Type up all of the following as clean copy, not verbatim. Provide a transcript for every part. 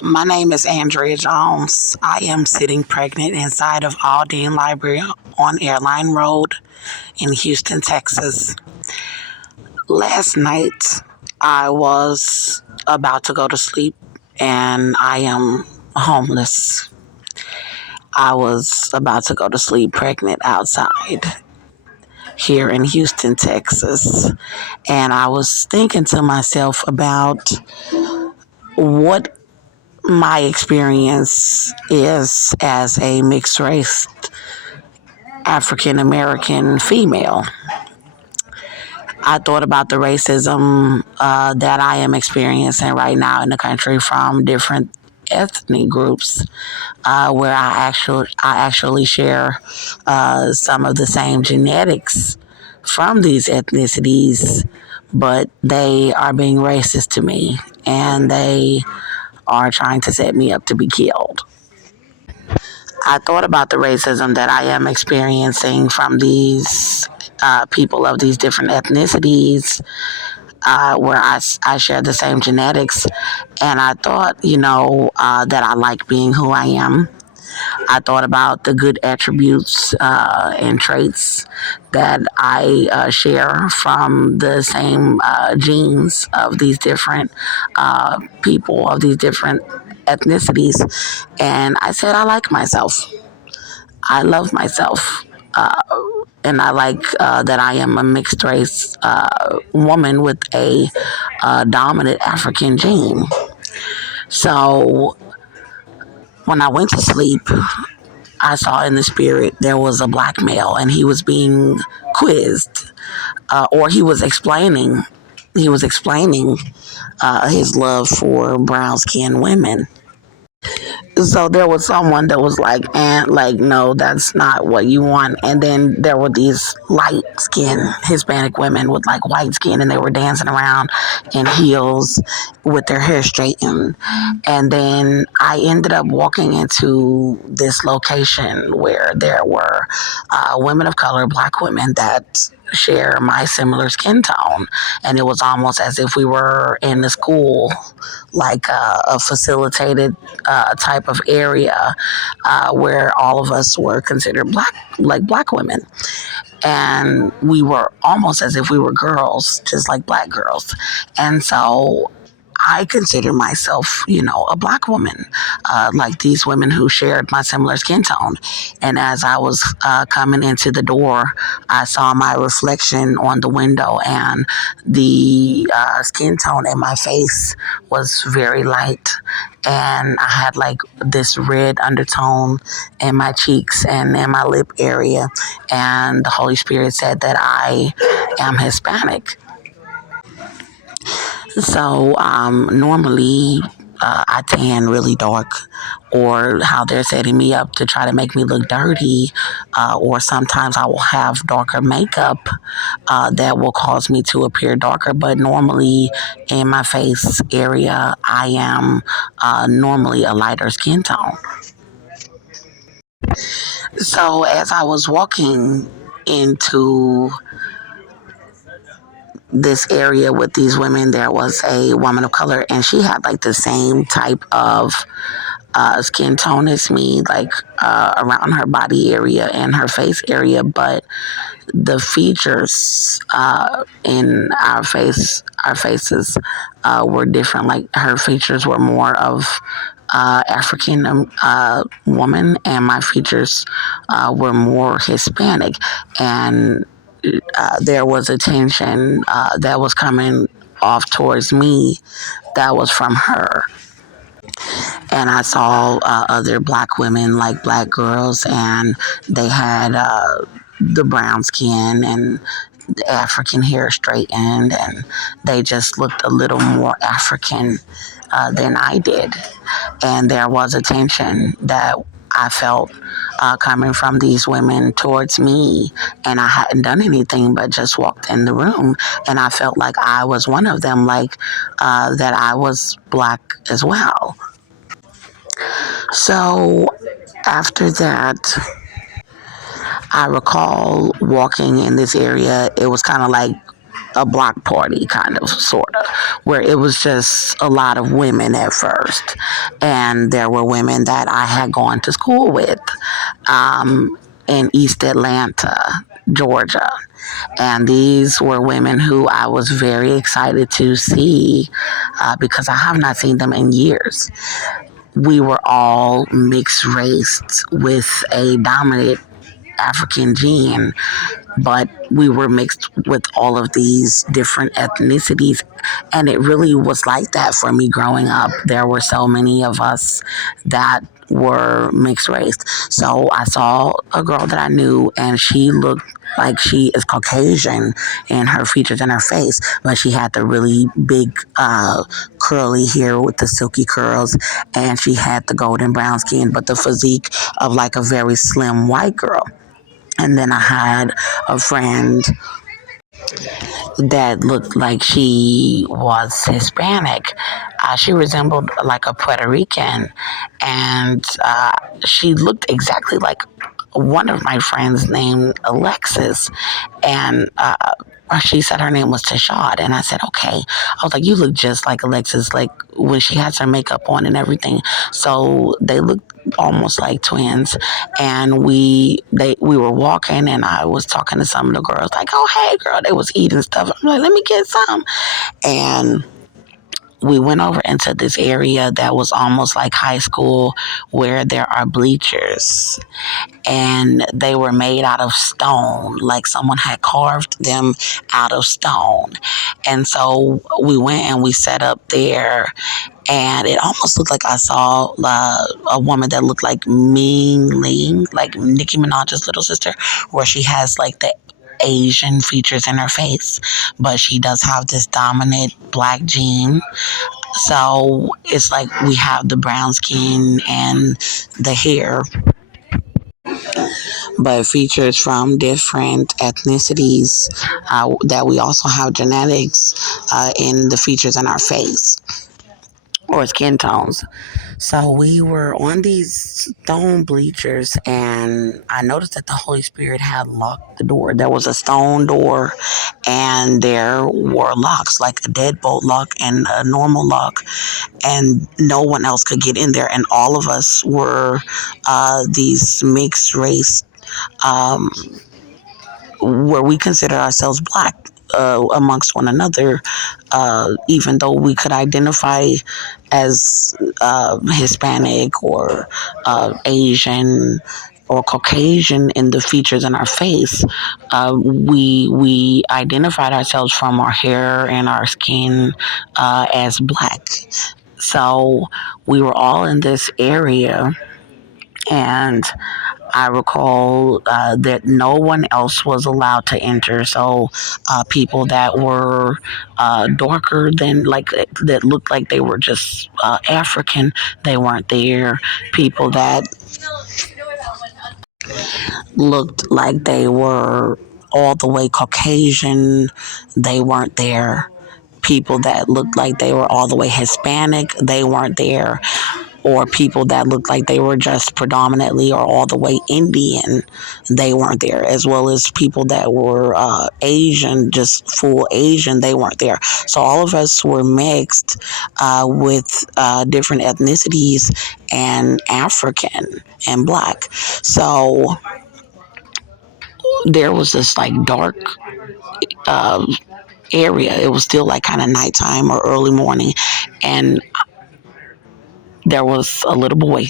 My name is Andrea Jones. I am sitting pregnant inside of Aldine Library on Airline Road in Houston, Texas. Last night, I was about to go to sleep and I am homeless. I was about to go to sleep pregnant outside here in Houston, Texas. And I was thinking to myself about what my experience is as a mixed race African American female. I thought about the racism that I am experiencing right now in the country from different ethnic groups, where I actually share some of the same genetics from these ethnicities, but they are being racist to me, and they are trying to set me up to be killed. I thought about the racism that I am experiencing from these people of these different ethnicities, where I share the same genetics. And I thought, that I like being who I am. I thought about the good attributes and traits that I share from the same genes of these different people, of these different ethnicities. And I said, I like myself. I love myself. And I like that I am a mixed race woman with a dominant African gene. So when I went to sleep, I saw in the spirit there was a black male and he was being quizzed, or he was explaining. He was explaining his love for brown skinned women. So there was someone that was like, and like, no, that's not what you want. And then there were these light skinned Hispanic women with like white skin, and they were dancing around in heels with their hair straightened. And then I ended up walking into this location where there were women of color, black women that share my similar skin tone. And it was almost as if we were in the school, like a facilitated type of area where all of us were considered black, like black women. And we were almost as if we were girls, just like black girls. And so I consider myself, a black woman, like these women who shared my similar skin tone. And as I was coming into the door, I saw my reflection on the window, and the skin tone in my face was very light. And I had like this red undertone in my cheeks and in my lip area. And the Holy Spirit said that I am Hispanic. So normally I tan really dark, or how they're setting me up to try to make me look dirty, or sometimes I will have darker makeup that will cause me to appear darker. But normally in my face area, I am normally a lighter skin tone. So as I was walking into this area with these women, there was a woman of color, and she had like the same type of skin tone as me, like around her body area and her face area, but the features in our faces were different. Like her features were more of African woman, and my features were more Hispanic. And there was a tension that was coming off towards me that was from her. And I saw other black women, like black girls, and they had the brown skin and the African hair straightened, and they just looked a little more African than I did. And there was a tension that I felt coming from these women towards me, and I hadn't done anything but just walked in the room, and I felt like I was one of them, like that I was black as well. So after that, I recall walking in this area. It was kind of like a block party kind of sort of, where it was just a lot of women at first, and there were women that I had gone to school with in East Atlanta, Georgia. And these were women who I was very excited to see because I have not seen them in years. We were all mixed race with a dominant African gene, but we were mixed with all of these different ethnicities. And it really was like that for me growing up. There were so many of us that were mixed race. So I saw a girl that I knew, and she looked like she is Caucasian in her features and her face, but she had the really big curly hair with the silky curls, and she had the golden brown skin, but the physique of like a very slim white girl. And then I had a friend that looked like she was Hispanic. She resembled like a Puerto Rican, and she looked exactly like one of my friends named Alexis. And she said her name was Tashad, and I said, okay. I was like, you look just like Alexis, like when she has her makeup on and everything. So they looked almost like twins, and we were walking, and I was talking to some of the girls, like, oh hey girl, they was eating stuff. I'm like, let me get some. And we went over into this area that was almost like high school, where there are bleachers, and they were made out of stone, like someone had carved them out of stone. And so we went and we set up there, and it almost looked like I saw a woman that looked like Ming Ling, like Nicki Minaj's little sister, where she has like the Asian features in her face, but she does have this dominant black gene. So it's like we have the brown skin and the hair, but features from different ethnicities, that we also have genetics in the features in our face or skin tones. So we were on these stone bleachers, and I noticed that the Holy Spirit had locked the door. There was a stone door, and there were locks, like a deadbolt lock and a normal lock, and no one else could get in there. And all of us were these mixed race, um, where we consider ourselves black. Amongst one another, even though we could identify as Hispanic or Asian or Caucasian in the features in our face, we identified ourselves from our hair and our skin as black. So we were all in this area, and I recall that no one else was allowed to enter. So people that were darker than, like, that looked like they were just African, they weren't there. People that looked like they were all the way Caucasian, they weren't there. People that looked like they were all the way Hispanic, they weren't there. Or people that looked like they were just predominantly or all the way Indian, they weren't there. As well as people that were Asian, just full Asian, they weren't there. So all of us were mixed with different ethnicities and African and black. So there was this like dark uh, area. It was still like kind of nighttime or early morning, and there was a little boy,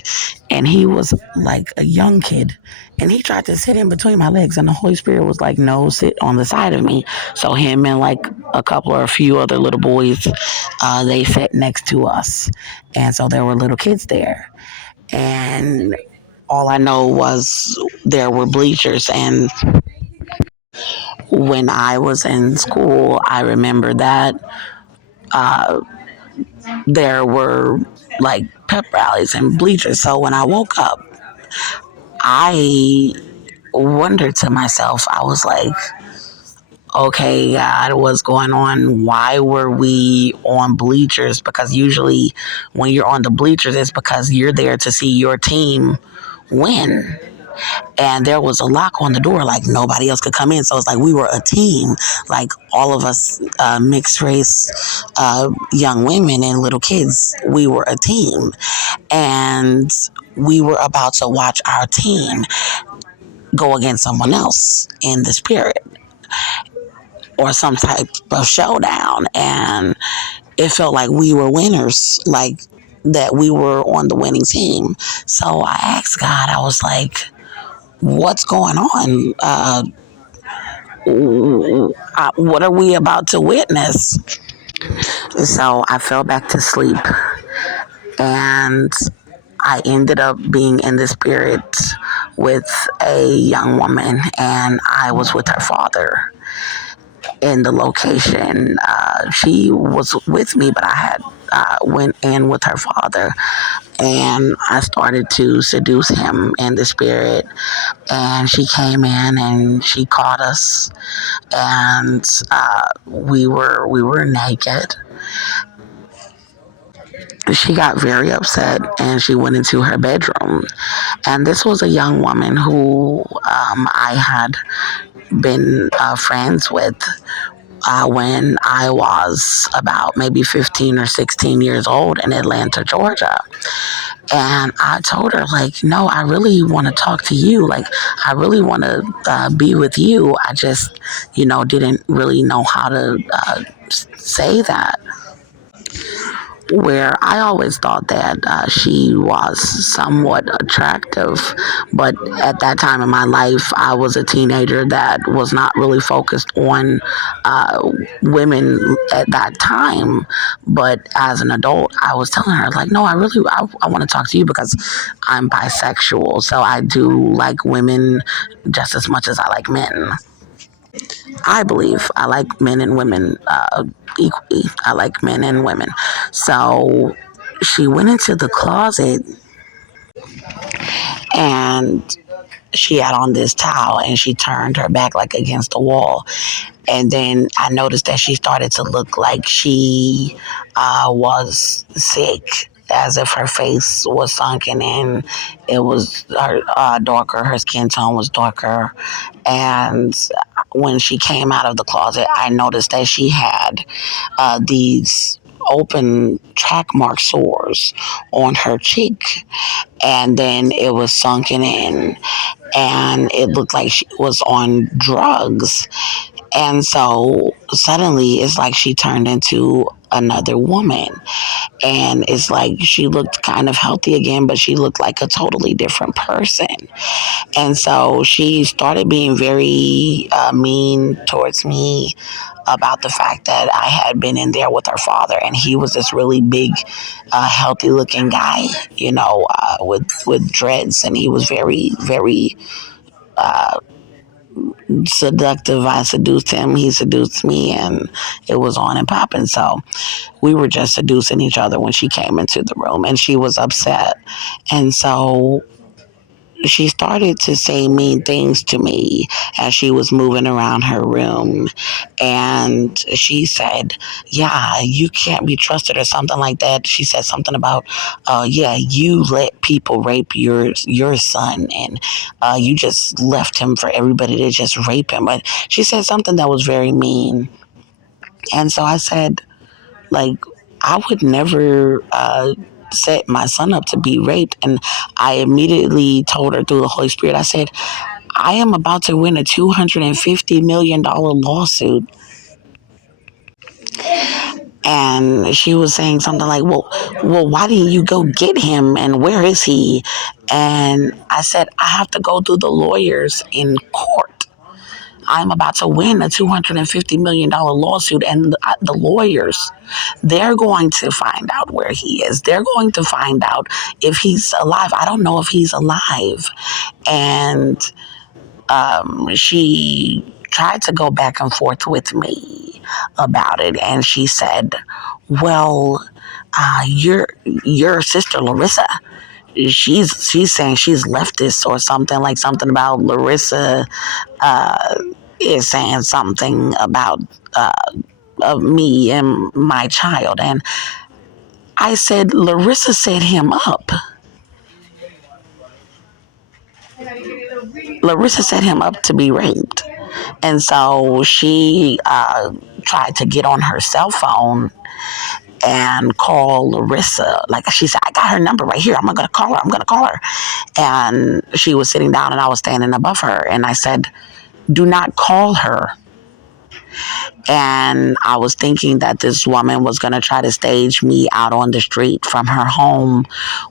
and he was like a young kid, and he tried to sit in between my legs, and the Holy Spirit was like, no, sit on the side of me. So him and like a couple or a few other little boys, they sat next to us, and so there were little kids there, and all I know was there were bleachers. And when I was in school, I remember that uh, there were like pep rallies and bleachers. So when I woke up, I wondered to myself, I was like, okay, God, what's going on? Why were we on bleachers? Because usually when you're on the bleachers, it's because you're there to see your team win. and there was a lock on the door, like nobody else could come in. So it's like we were a team, like all of us mixed race young women and little kids. We were a team, and we were about to watch our team go against someone else in the spirit or some type of showdown, and it felt like we were winners, like that we were on the winning team. So I asked God, I was like, what's going on? What are we about to witness? So I fell back to sleep, and I ended up being in the spirit with a young woman, and I was with her father in the location. She was with me, but I had went in with her father, and I started to seduce him in the spirit. And she came in and she caught us, and we were naked. She got very upset and she went into her bedroom. And this was a young woman who I had been friends with when I was about maybe 15 or 16 years old in Atlanta, Georgia. And I told her, like, no, I really want to talk to you. Like, I really want to be with you. I just, didn't really know how to say that. Where I always thought that she was somewhat attractive, but at that time in my life, I was a teenager that was not really focused on women at that time. But as an adult, I was telling her, like, no, I want to talk to you because I'm bisexual, so I do like women just as much as I like men. I believe I like men and women equally. I like men and women. So she went into the closet and she had on this towel and she turned her back like against the wall. And then I noticed that she started to look like she was sick, as if her face was sunken in. It was her darker, her skin tone was darker. And when she came out of the closet, I noticed that she had these open track mark sores on her cheek, and then it was sunken in, and it looked like she was on drugs. And so suddenly it's like she turned into another woman, and it's like she looked kind of healthy again, but she looked like a totally different person. And so she started being very mean towards me about the fact that I had been in there with her father, and he was this really big, healthy looking guy, with dreads, and he was very, very seductive. I seduced him, he seduced me, and it was on and popping. So we were just seducing each other when she came into the room, and she was upset. And so she started to say mean things to me as she was moving around her room. And she said, yeah, you can't be trusted, or something like that. She said something about, yeah, you let people rape your son, and you just left him for everybody to just rape him. But she said something that was very mean. And so I said, like, I would never set my son up to be raped. And I immediately told her through the Holy Spirit, I said, I am about to win a $250 million lawsuit. And she was saying something like, well, why didn't you go get him? And where is he? And I said, I have to go through the lawyers in court. I'm about to win a $250 million lawsuit, and the lawyers, they're going to find out where he is. They're going to find out if he's alive. I don't know if he's alive. And she tried to go back and forth with me about it, and she said, well, your sister Larissa, she's saying she's leftist, or something about Larissa is saying something about of me and my child. And I said, Larissa set him up. Larissa set him up to be raped. And so she tried to get on her cell phone and call Larissa. Like she said, I got her number right here. I'm going to call her. I'm going to call her. And she was sitting down and I was standing above her. And I said, do not call her. And I was thinking that this woman was going to try to stage me out on the street from her home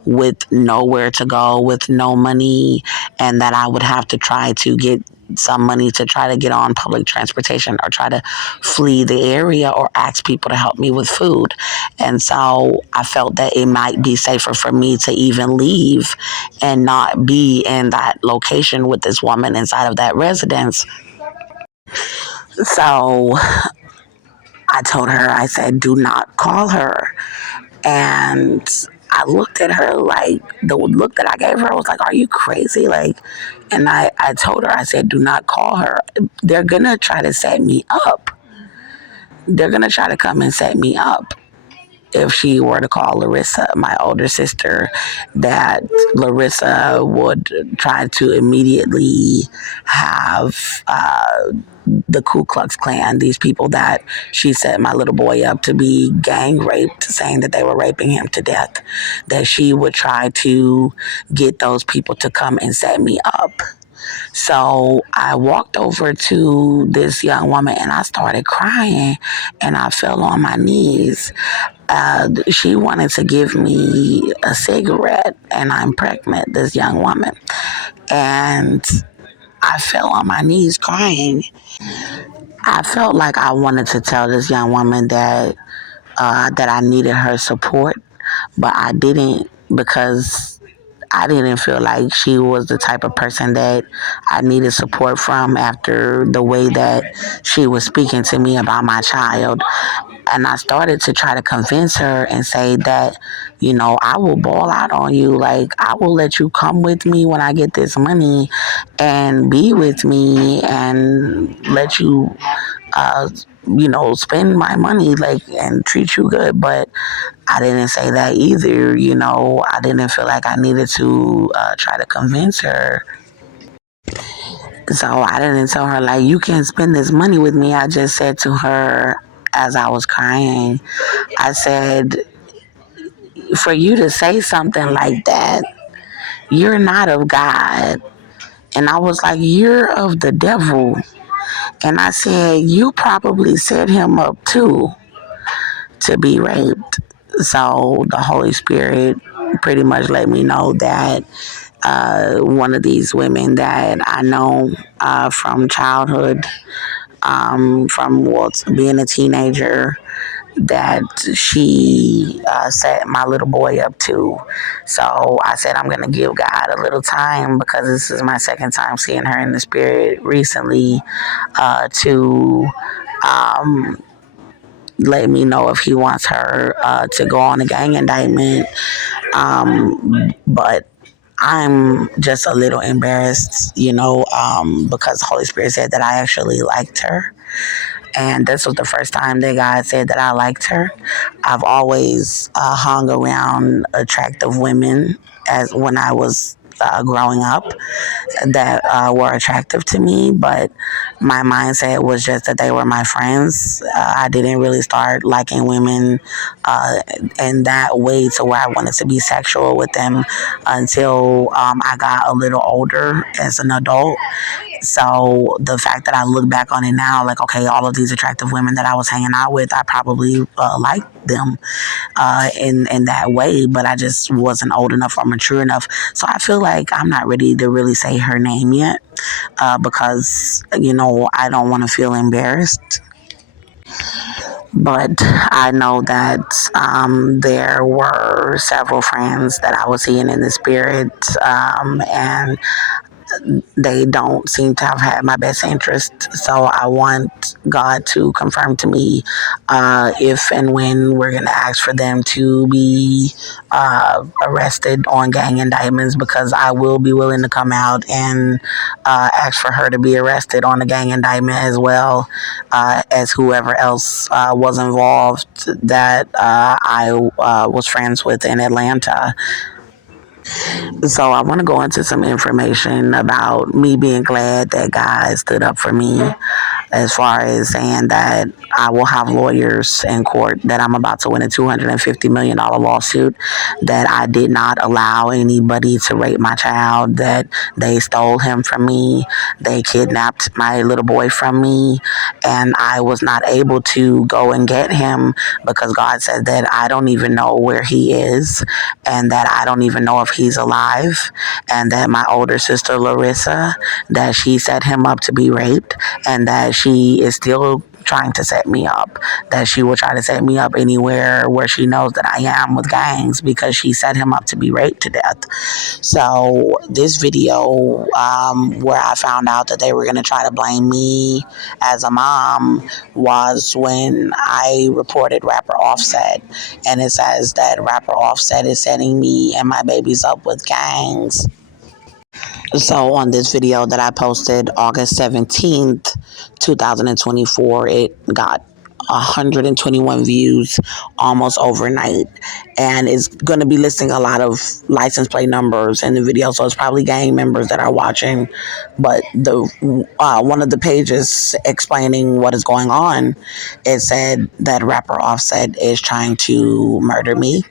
with nowhere to go, with no money, and that I would have to try to get some money to try to get on public transportation or try to flee the area or ask people to help me with food. And so I felt that it might be safer for me to even leave and not be in that location with this woman inside of that residence. So I told her, I said, do not call her. And I looked at her like, the look that I gave her was like, are you crazy? Like, and I told her, I said, do not call her. They're going to try to set me up. They're going to try to come and set me up. If she were to call Larissa, my older sister, that Larissa would try to immediately have the Ku Klux Klan, these people that she set my little boy up to be gang raped, saying that they were raping him to death, that she would try to get those people to come and set me up. So I walked over to this young woman and I started crying and I fell on my knees. She wanted to give me a cigarette and I'm pregnant, this young woman. And I fell on my knees crying. I felt like I wanted to tell this young woman that I needed her support, but I didn't because I didn't feel like she was the type of person that I needed support from after the way that she was speaking to me about my child. And I started to try to convince her and say that, I will ball out on you. Like, I will let you come with me when I get this money and be with me and let you, spend my money, like, and treat you good. But I didn't say that either. I didn't feel like I needed to try to convince her. So I didn't tell her, like, you can spend this money with me. I just said to her as I was crying, I said, for you to say something like that, you're not of God. And I was like, you're of the devil. And I said, you probably set him up too to be raped. So the Holy Spirit pretty much let me know that one of these women that I know from childhood, from being a teenager, that she set my little boy up to. So I said, I'm going to give God a little time because this is my second time seeing her in the spirit recently to let me know if he wants her to go on a gang indictment. But I'm just a little embarrassed, because the Holy Spirit said that I actually liked her. And this was the first time that God said that I liked her. I've always hung around attractive women as when I was growing up that were attractive to me, but my mindset was just that they were my friends. I didn't really start liking women in that way to where I wanted to be sexual with them until I got a little older as an adult. So the fact that I look back on it now, like, okay, all of these attractive women that I was hanging out with, I probably liked them in that way, but I just wasn't old enough or mature enough. So I feel like I'm not ready to really say her name yet because, I don't want to feel embarrassed. But I know that there were several friends that I was seeing in the spirit, and they don't seem to have had my best interest. So I want God to confirm to me if and when we're going to ask for them to be arrested on gang indictments, because I will be willing to come out and ask for her to be arrested on a gang indictment as well as whoever else was involved that I was friends with in Atlanta. So I want to go into some information about me being glad that God stood up for me, as far as saying that I will have lawyers in court, that I'm about to win a $250 million lawsuit, that I did not allow anybody to rape my child, that they stole him from me, they kidnapped my little boy from me, and I was not able to go and get him because God said that I don't even know where he is, and that I don't even know if he's alive, and that my older sister Larissa, that she set him up to be raped, and that she is still trying to set me up, that she will try to set me up anywhere where she knows that I am with gangs, because she set him up to be raped to death. So this video, where I found out that they were going to try to blame me as a mom, was when I reported rapper Offset, and it says that rapper Offset is setting me and my babies up with gangs. So on this video that I posted August 17th, 2024, it got 121 views almost overnight, and it's going to be listing a lot of license plate numbers in the video, so it's probably gang members that are watching. But the one of the pages explaining what is going on, it said that rapper Offset is trying to murder me.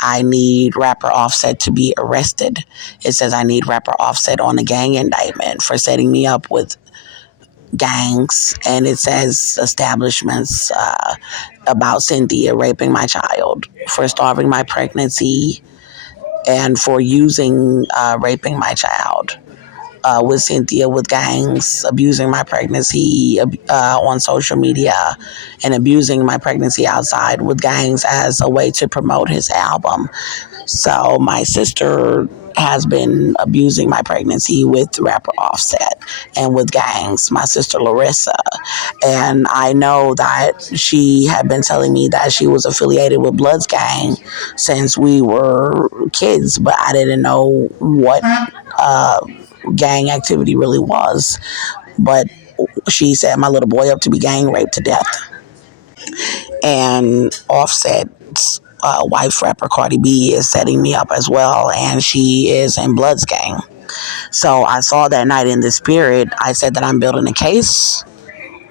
I need rapper Offset to be arrested. It says I need rapper Offset on a gang indictment for setting me up with gangs, and it says establishments about Cynthia raping my child, for starving my pregnancy, and for using raping my child. With Cynthia, with gangs, abusing my pregnancy on social media, and abusing my pregnancy outside with gangs as a way to promote his album. So my sister has been abusing my pregnancy with rapper Offset and with gangs, my sister Larissa. And I know that she had been telling me that she was affiliated with Blood's gang since we were kids, but I didn't know what gang activity really was. But she set my little boy up to be gang raped to death. And Offset's wife, rapper Cardi B, is setting me up as well, and she is in Blood's gang. So I saw that night in the spirit. I said that I'm building a case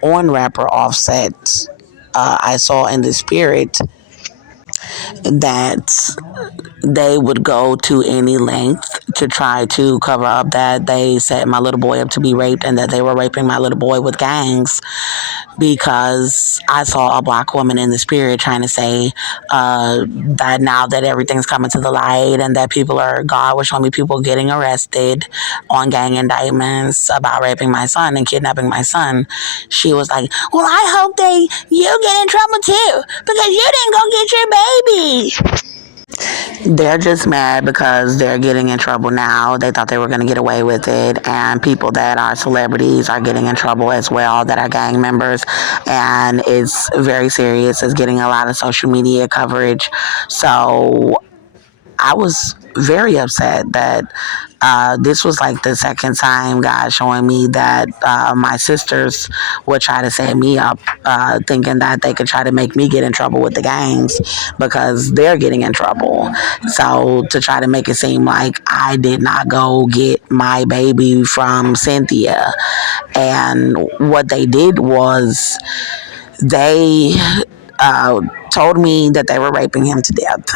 on rapper Offset. I saw in the spirit that they would go to any length to try to cover up that they set my little boy up to be raped, and that they were raping my little boy with gangs, because I saw a black woman in the spirit trying to say that now that everything's coming to the light, and that God was showing me people getting arrested on gang indictments about raping my son and kidnapping my son. She was like, well, I hope you get in trouble too, because you didn't go get your baby. They're just mad because they're getting in trouble now. They thought they were going to get away with it, and people that are celebrities are getting in trouble as well, that are gang members, and it's very serious. It's getting a lot of social media coverage. So I was very upset that this was like the second time God showing me that my sisters would try to set me up, thinking that they could try to make me get in trouble with the gangs because they're getting in trouble. So to try to make it seem like I did not go get my baby from Cynthia. And what they did was they told me that they were raping him to death.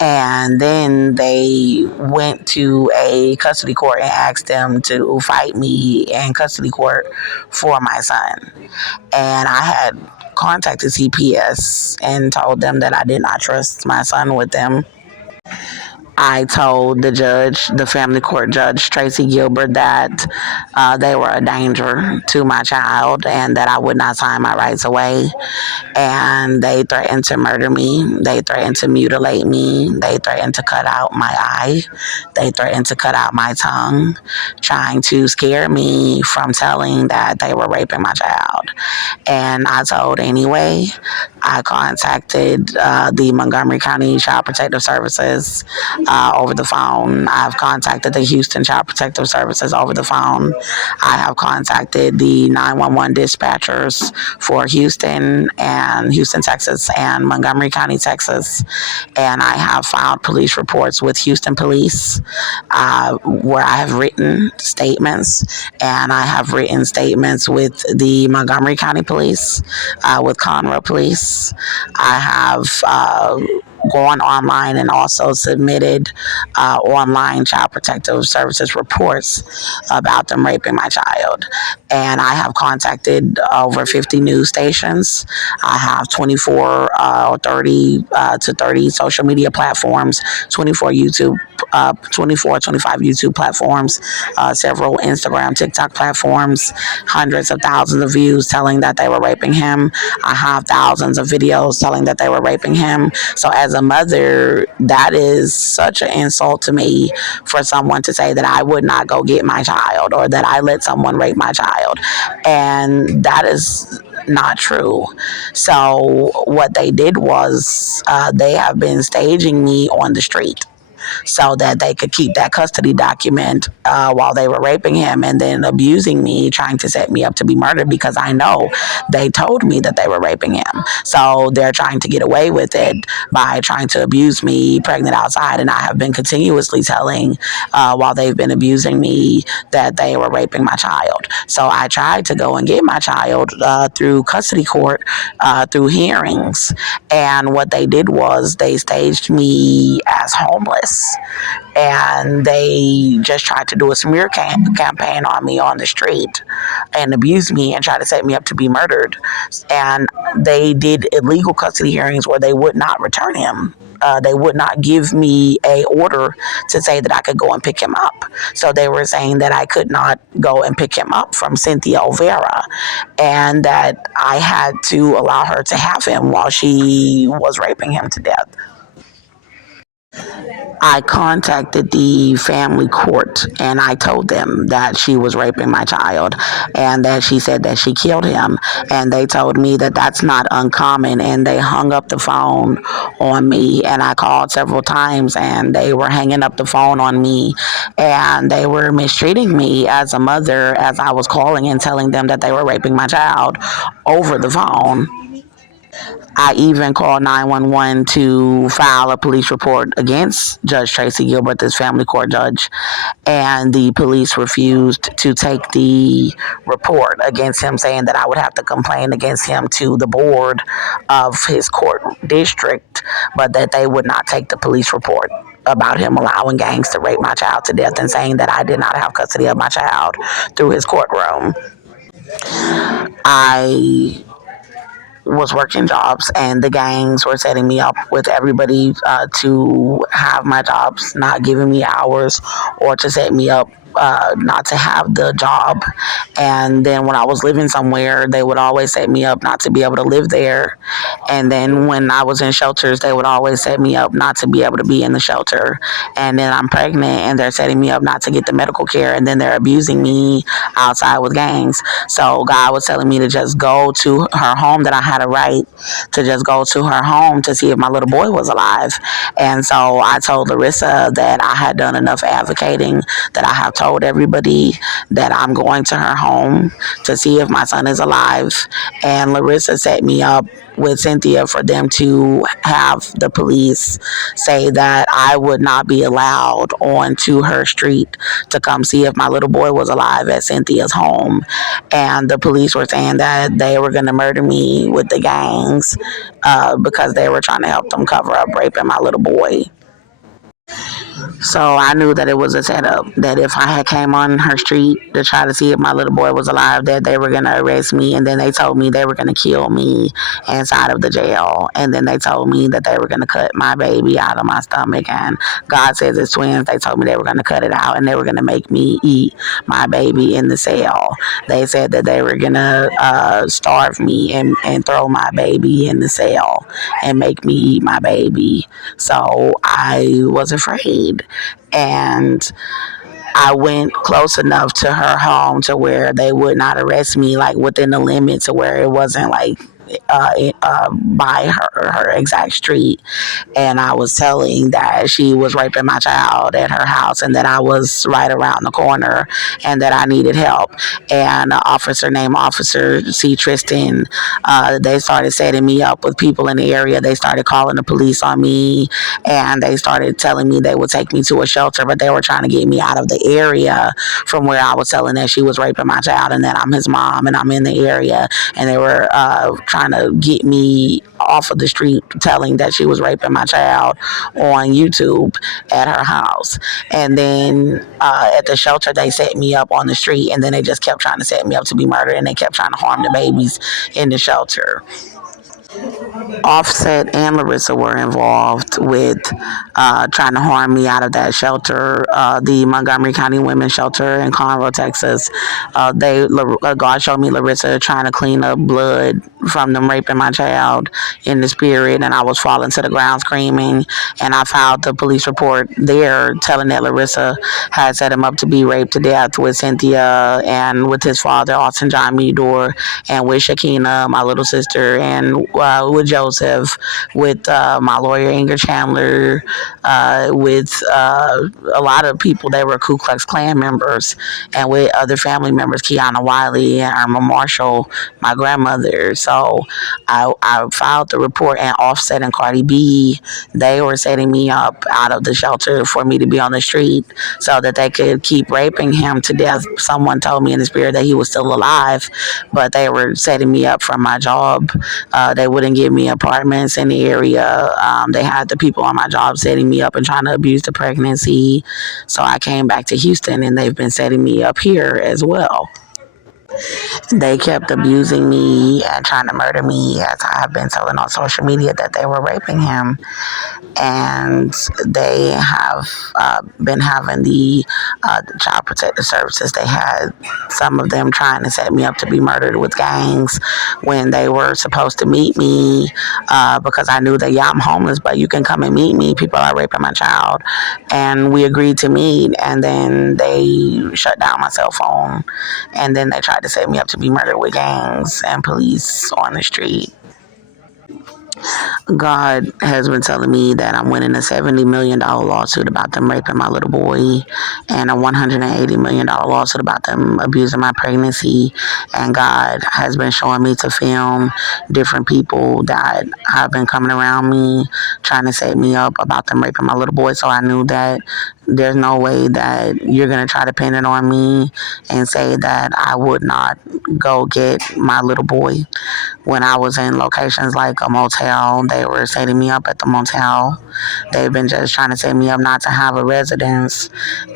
And then they went to a custody court and asked them to fight me in custody court for my son. And I had contacted CPS and told them that I did not trust my son with them. I told the judge, the family court judge, Tracy Gilbert, that they were a danger to my child and that I would not sign my rights away. And they threatened to murder me. They threatened to mutilate me. They threatened to cut out my eye. They threatened to cut out my tongue, trying to scare me from telling that they were raping my child. And I told anyway. I contacted the Montgomery County Child Protective Services over the phone. I've contacted the Houston Child Protective Services over the phone. I have contacted the 911 dispatchers for Houston, Texas, and Montgomery County, Texas. And I have filed police reports with Houston Police, where I have written statements, and I have written statements with the Montgomery County Police, with Conroe Police. I have gone online and also submitted online child protective services reports about them raping my child. And I have contacted over 50 news stations. I have 24 or 30 to 30 social media platforms, 25 YouTube platforms, several Instagram, TikTok platforms, hundreds of thousands of views telling that they were raping him. I have thousands of videos telling that they were raping him. So as a mother, that is such an insult to me for someone to say that I would not go get my child or that I let someone rape my child. And that is not true. So what they did was they have been staging me on the street so that they could keep that custody document while they were raping him, and then abusing me, trying to set me up to be murdered because I know they told me that they were raping him. So they're trying to get away with it by trying to abuse me pregnant outside. And I have been continuously telling, while they've been abusing me, that they were raping my child. So I tried to go and get my child through custody court, through hearings. And what they did was they staged me as homeless, and they just tried to do a smear campaign on me on the street and abuse me and try to set me up to be murdered. And they did illegal custody hearings where they would not return him. They would not give me a order to say that I could go and pick him up. So they were saying that I could not go and pick him up from Cynthia Olvera, and that I had to allow her to have him while she was raping him to death. I contacted the family court and I told them that she was raping my child and that she said that she killed him. And they told me that that's not uncommon, and they hung up the phone on me. And I called several times and they were hanging up the phone on me, and they were mistreating me as a mother as I was calling and telling them that they were raping my child over the phone. I even called 911 to file a police report against Judge Tracy Gilbert, this family court judge, and the police refused to take the report against him, saying that I would have to complain against him to the board of his court district, but that they would not take the police report about him allowing gangs to rape my child to death, and saying that I did not have custody of my child through his courtroom. I was working jobs, and the gangs were setting me up with everybody to have my jobs, not giving me hours, or to set me up not to have the job. And then when I was living somewhere, they would always set me up not to be able to live there. And then when I was in shelters, they would always set me up not to be able to be in the shelter. And then I'm pregnant and they're setting me up not to get the medical care, and then they're abusing me outside with gangs. So God was telling me to just go to her home, that I had a right to just go to her home to see if my little boy was alive. And so I told Larissa that I had done enough advocating, that I have told everybody that I'm going to her home to see if my son is alive. And Larissa set me up with Cynthia for them to have the police say that I would not be allowed onto her street to come see if my little boy was alive at Cynthia's home. And the police were saying that they were going to murder me with the gangs because they were trying to help them cover up raping my little boy. So I knew that it was a setup, that if I had came on her street to try to see if my little boy was alive, that they were going to arrest me. And then they told me they were going to kill me inside of the jail. And then they told me that they were going to cut my baby out of my stomach. And God says it's twins. They told me they were going to cut it out and they were going to make me eat my baby in the cell. They said that they were going to starve me and throw my baby in the cell and make me eat my baby. So I was afraid. And I went close enough to her home to where they would not arrest me, like within the limit, to where it wasn't like by her exact street, and I was telling that she was raping my child at her house and that I was right around the corner and that I needed help. And an officer named Officer C. Tristan, they started setting me up with people in the area. They started calling the police on me, and they started telling me they would take me to a shelter, but they were trying to get me out of the area from where I was telling that she was raping my child and that I'm his mom and I'm in the area. And they were trying to get me off of the street telling that she was raping my child on YouTube at her house. And then at the shelter, they set me up on the street, and then they just kept trying to set me up to be murdered, and they kept trying to harm the babies in the shelter. Offset and Larissa were involved with trying to harm me out of that shelter, the Montgomery County Women's Shelter in Conroe, Texas. God showed me Larissa trying to clean up blood from them raping my child in the spirit, and I was falling to the ground screaming. And I filed the police report there, telling that Larissa had set him up to be raped to death with Cynthia and with his father, Austin John Meador, and with Shakina, my little sister, and with Joseph, with my lawyer Inger Chandler, with a lot of people that were Ku Klux Klan members, and with other family members, Kiana Wiley and Irma Marshall, my grandmother. So I filed the report, and Offset and Cardi B, they were setting me up out of the shelter for me to be on the street so that they could keep raping him to death. Someone told me in the spirit that he was still alive, but they were setting me up from my job. They wouldn't give me apartments in the area. They had the people on my job setting me up and trying to abuse the pregnancy. So I came back to Houston, and they've been setting me up here as well. They kept abusing me and trying to murder me, as I have been telling on social media that they were raping him. And they have been having the child protective services. They had some of them trying to set me up to be murdered with gangs when they were supposed to meet me, because I knew that, yeah, I'm homeless, but you can come and meet me. People are raping my child. And we agreed to meet, and then they shut down my cell phone, and then they tried to set me up to be murdered with gangs and police on the street. God has been telling me that I'm winning a $70 million lawsuit about them raping my little boy, and a $180 million lawsuit about them abusing my pregnancy. And God has been showing me to film different people that have been coming around me trying to set me up about them raping my little boy. So I knew that there's no way that you're going to try to pin it on me and say that I would not go get my little boy. When I was in locations like a motel, they were setting me up at the motel. They've been just trying to set me up not to have a residence.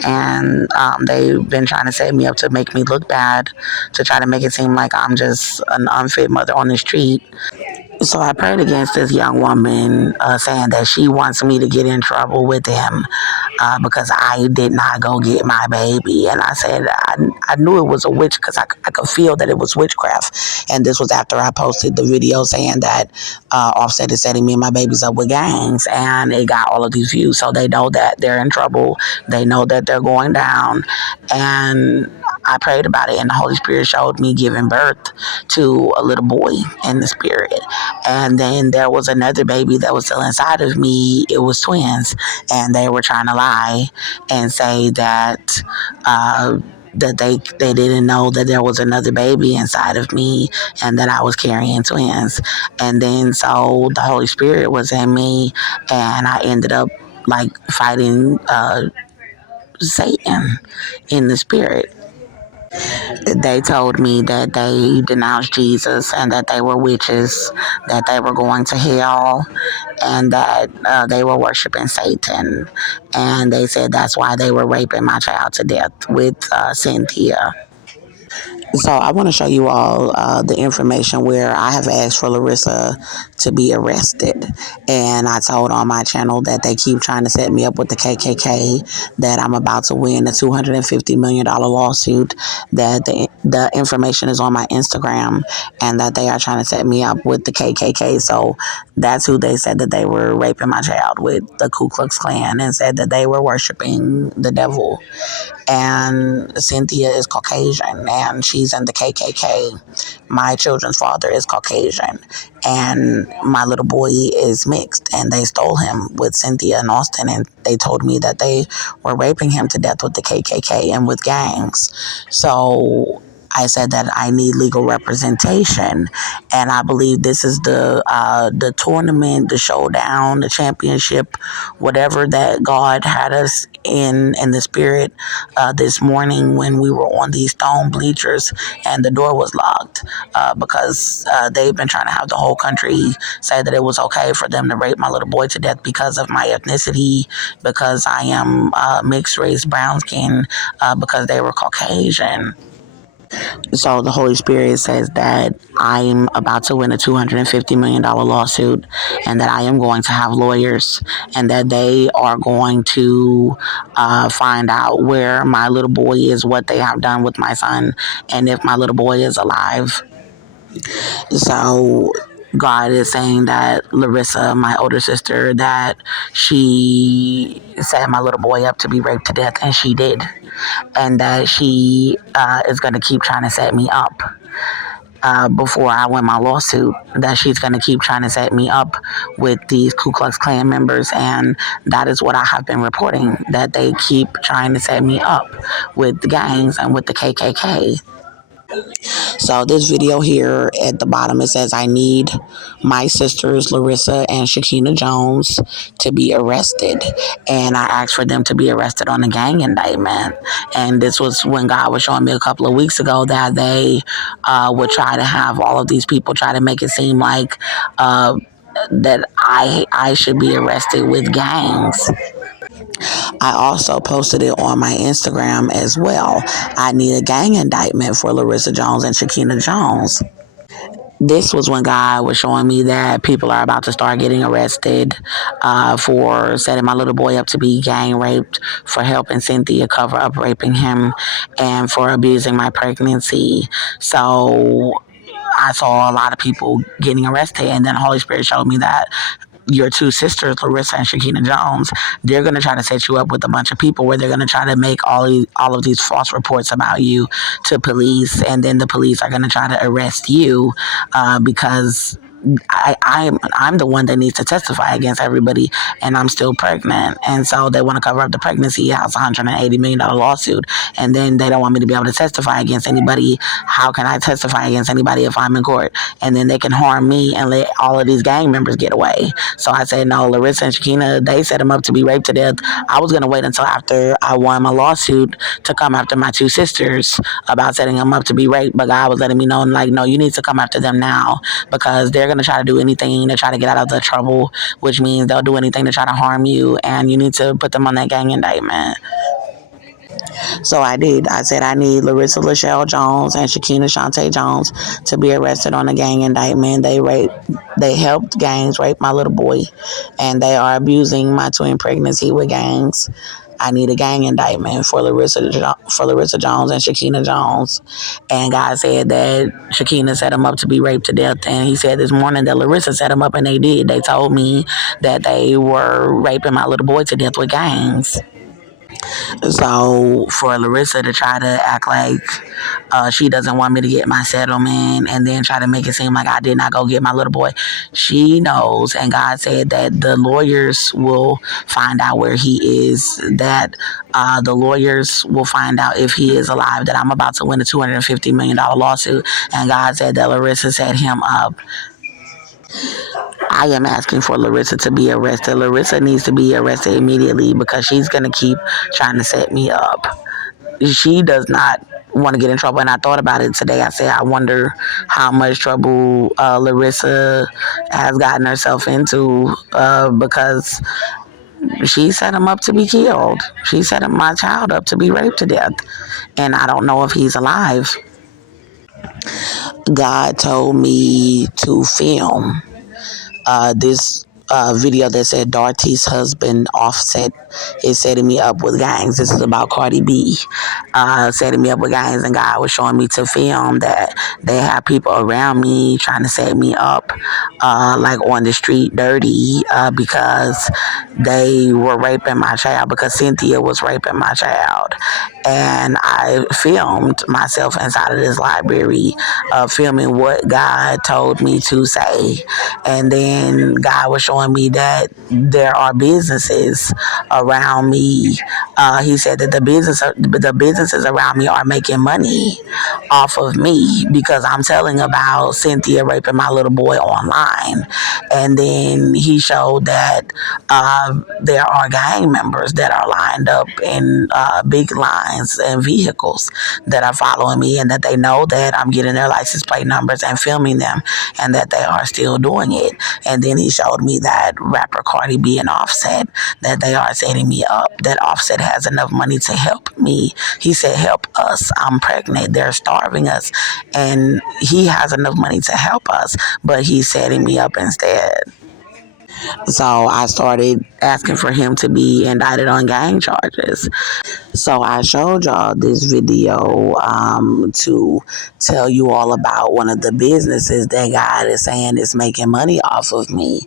And they've been trying to set me up to make me look bad, to try to make it seem like I'm just an unfit mother on the street. So I prayed against this young woman, saying that she wants me to get in trouble with him because I did not go get my baby. And I said I knew it was a witch, because I could feel that it was witchcraft. And this was after I posted the video saying that Offset is setting me and my babies up with gangs, and it got all of these views. So they know that they're in trouble. They know that they're going down. And I prayed about it, and the Holy Spirit showed me giving birth to a little boy in the spirit. And then there was another baby that was still inside of me. It was twins, and they were trying to lie and say that that they didn't know that there was another baby inside of me and that I was carrying twins. And then so the Holy Spirit was in me, and I ended up like fighting Satan in the spirit. They told me that they denounced Jesus and that they were witches, that they were going to hell, and that they were worshiping Satan. And they said that's why they were raping my child to death with Cynthia. So I want to show you all the information where I have asked for Larissa to be arrested. And I told on my channel that they keep trying to set me up with the KKK, that I'm about to win a $250 million lawsuit, that the information is on my Instagram, and that they are trying to set me up with the KKK. So that's who they said that they were raping my child with, the Ku Klux Klan, and said that they were worshiping the devil. And Cynthia is Caucasian and she's in the KKK. My children's father is Caucasian and my little boy is mixed, and they stole him with Cynthia and Austin, and they told me that they were raping him to death with the KKK and with gangs. So I said that I need legal representation, and I believe this is the tournament, the showdown, the championship, whatever that God had us in the spirit this morning when we were on these stone bleachers and the door was locked because they've been trying to have the whole country say that it was okay for them to rape my little boy to death because of my ethnicity, because I am mixed race, brown skin, because they were Caucasian. So the Holy Spirit says that I'm about to win a $250 million lawsuit, and that I am going to have lawyers, and that they are going to find out where my little boy is, what they have done with my son, and if my little boy is alive. So God is saying that Larissa, my older sister, that she set my little boy up to be raped to death, and she did, and that she is going to keep trying to set me up. Before I win my lawsuit, that she's going to keep trying to set me up with these Ku Klux Klan members, and that is what I have been reporting, that they keep trying to set me up with the gangs and with the KKK. So this video here at the bottom, it says I need my sisters Larissa and Shakina Jones to be arrested, and I asked for them to be arrested on a gang indictment. And this was when God was showing me a couple of weeks ago that they would try to have all of these people try to make it seem like that I should be arrested with gangs. I also posted it on my Instagram as well. I need a gang indictment for Larissa Jones and Shakina Jones. This was when God was showing me that people are about to start getting arrested for setting my little boy up to be gang raped, for helping Cynthia cover up raping him, and for abusing my pregnancy. So I saw a lot of people getting arrested, and then the Holy Spirit showed me that your two sisters, Larissa and Shakina Jones, they're going to try to set you up with a bunch of people where they're going to try to make all of these false reports about you to police, and then the police are going to try to arrest you because I'm the one that needs to testify against everybody, and I'm still pregnant. And so they want to cover up the pregnancy, house $180 million lawsuit, and then they don't want me to be able to testify against anybody. How can I testify against anybody if I'm in court? And then they can harm me and let all of these gang members get away. So I said, no, Larissa and Shakina, they set him up to be raped to death. I was going to wait until after I won my lawsuit to come after my two sisters about setting them up to be raped, but God was letting me know, like, no, you need to come after them now, because they're going to try to do anything to try to get out of the trouble, which means they'll do anything to try to harm you, and you need to put them on that gang indictment. So I did. I said I need Larissa Lachelle Jones and Shakina Shantae Jones to be arrested on a gang indictment. They helped gangs rape my little boy, and they are abusing my twin pregnancy with gangs. I need a gang indictment for Larissa Jones and Shakina Jones. And God said that Shakina set him up to be raped to death. And he said this morning that Larissa set him up, and they did. They told me that they were raping my little boy to death with gangs. So for Larissa to try to act like she doesn't want me to get my settlement, and then try to make it seem like I did not go get my little boy, she knows, and God said that the lawyers will find out where he is, that the lawyers will find out if he is alive, that I'm about to win a $250 million lawsuit, and God said that Larissa set him up. I am asking for Larissa to be arrested. Larissa needs to be arrested immediately because she's going to keep trying to set me up. She does not want to get in trouble. And I thought about it today. I said, I wonder how much trouble Larissa has gotten herself into because she set him up to be killed. She set my child up to be raped to death. And I don't know if he's alive. God told me to film this video that said Darty's husband Offset is setting me up with gangs. This is about Cardi B setting me up with gangs, and God was showing me to film that they have people around me trying to set me up, like on the street dirty, because they were raping my child, because Cynthia was raping my child. And I filmed myself inside of this library, filming what God told me to say. And then God was showing me that there are businesses around me. He said that the businesses around me are making money off of me because I'm telling about Cynthia raping my little boy online. And then he showed that there are gang members that are lined up in big lines and vehicles that are following me, and that they know that I'm getting their license plate numbers and filming them, and that they are still doing it. And then he showed me that rapper Cardi B and Offset, that they are setting me up, that Offset has enough money to help me. He said, help us. I'm pregnant. They're starving us. And he has enough money to help us, but he's setting me up instead. So I started asking for him to be indicted on gang charges. So I showed y'all this video to tell you all about one of the businesses that God is saying is making money off of me.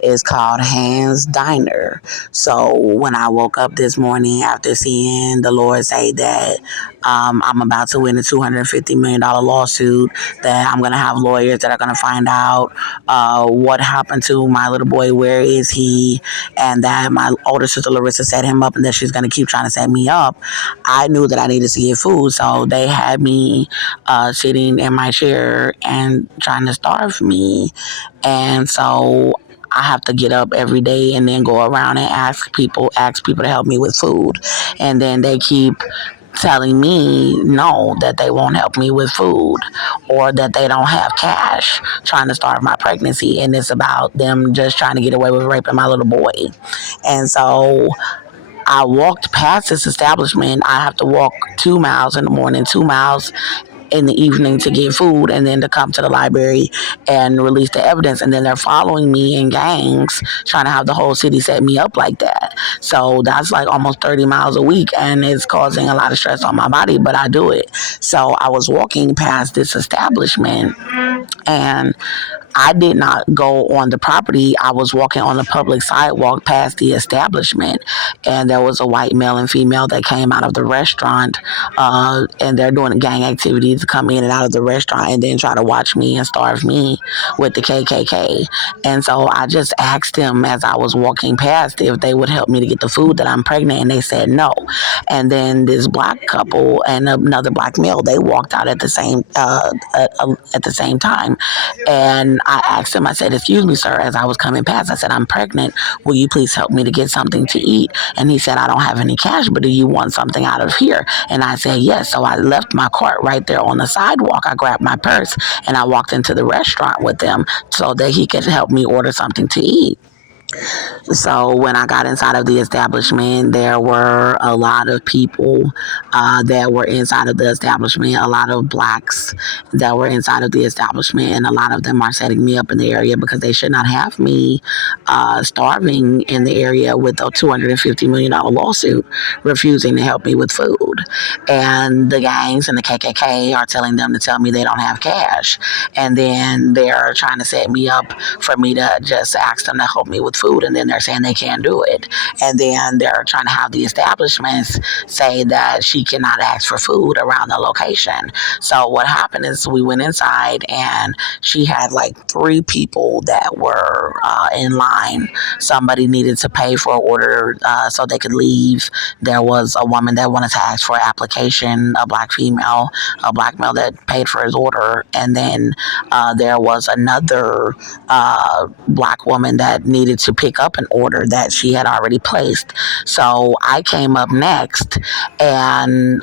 It's called Hands Diner. So when I woke up this morning after seeing the Lord say that I'm about to win a $250 million lawsuit, that I'm going to have lawyers that are going to find out what happened to my little boy, where is he, and that my older sister Larissa set him up and that she's going to keep trying to set me up, I knew that I needed to get food. So they had me sitting in my chair and trying to starve me. And so I have to get up every day and then go around and ask people to help me with food. And then they keep telling me no, that they won't help me with food, or that they don't have cash, trying to start my pregnancy, and it's about them just trying to get away with raping my little boy. And so I walked past this establishment. I have to walk 2 miles in the morning, 2 miles in the evening to get food, and then to come to the library and release the evidence. And then they're following me in gangs, trying to have the whole city set me up like that. So that's like almost 30 miles a week, and it's causing a lot of stress on my body, but I do it. So I was walking past this establishment, and I did not go on the property. I was walking on the public sidewalk past the establishment, and there was a white male and female that came out of the restaurant, and they're doing gang activities to come in and out of the restaurant and then try to watch me and starve me with the KKK. And so I just asked them as I was walking past if they would help me to get the food, that I'm pregnant, and they said no. And then this black couple and another black male, they walked out at the same time, and I asked him, I said, excuse me, sir, as I was coming past, I said, I'm pregnant. Will you please help me to get something to eat? And he said, I don't have any cash, but do you want something out of here? And I said, yes. So I left my cart right there on the sidewalk. I grabbed my purse and I walked into the restaurant with them so that he could help me order something to eat. So when I got inside of the establishment, there were a lot of people that were inside of the establishment, a lot of blacks that were inside of the establishment, and a lot of them are setting me up in the area because they should not have me starving in the area with a $250 million lawsuit, refusing to help me with food. And the gangs and the KKK are telling them to tell me they don't have cash. And then they're trying to set me up for me to just ask them to help me with food, and then they're saying they can't do it. And then they're trying to have the establishments say that she cannot ask for food around the location. So what happened is we went inside, and she had like 3 people that were in line. Somebody needed to pay for an order so they could leave. There was a woman that wanted to ask for an application, a black female, a black male that paid for his order. And then there was another black woman that needed to pick up an order that she had already placed. So I came up next, and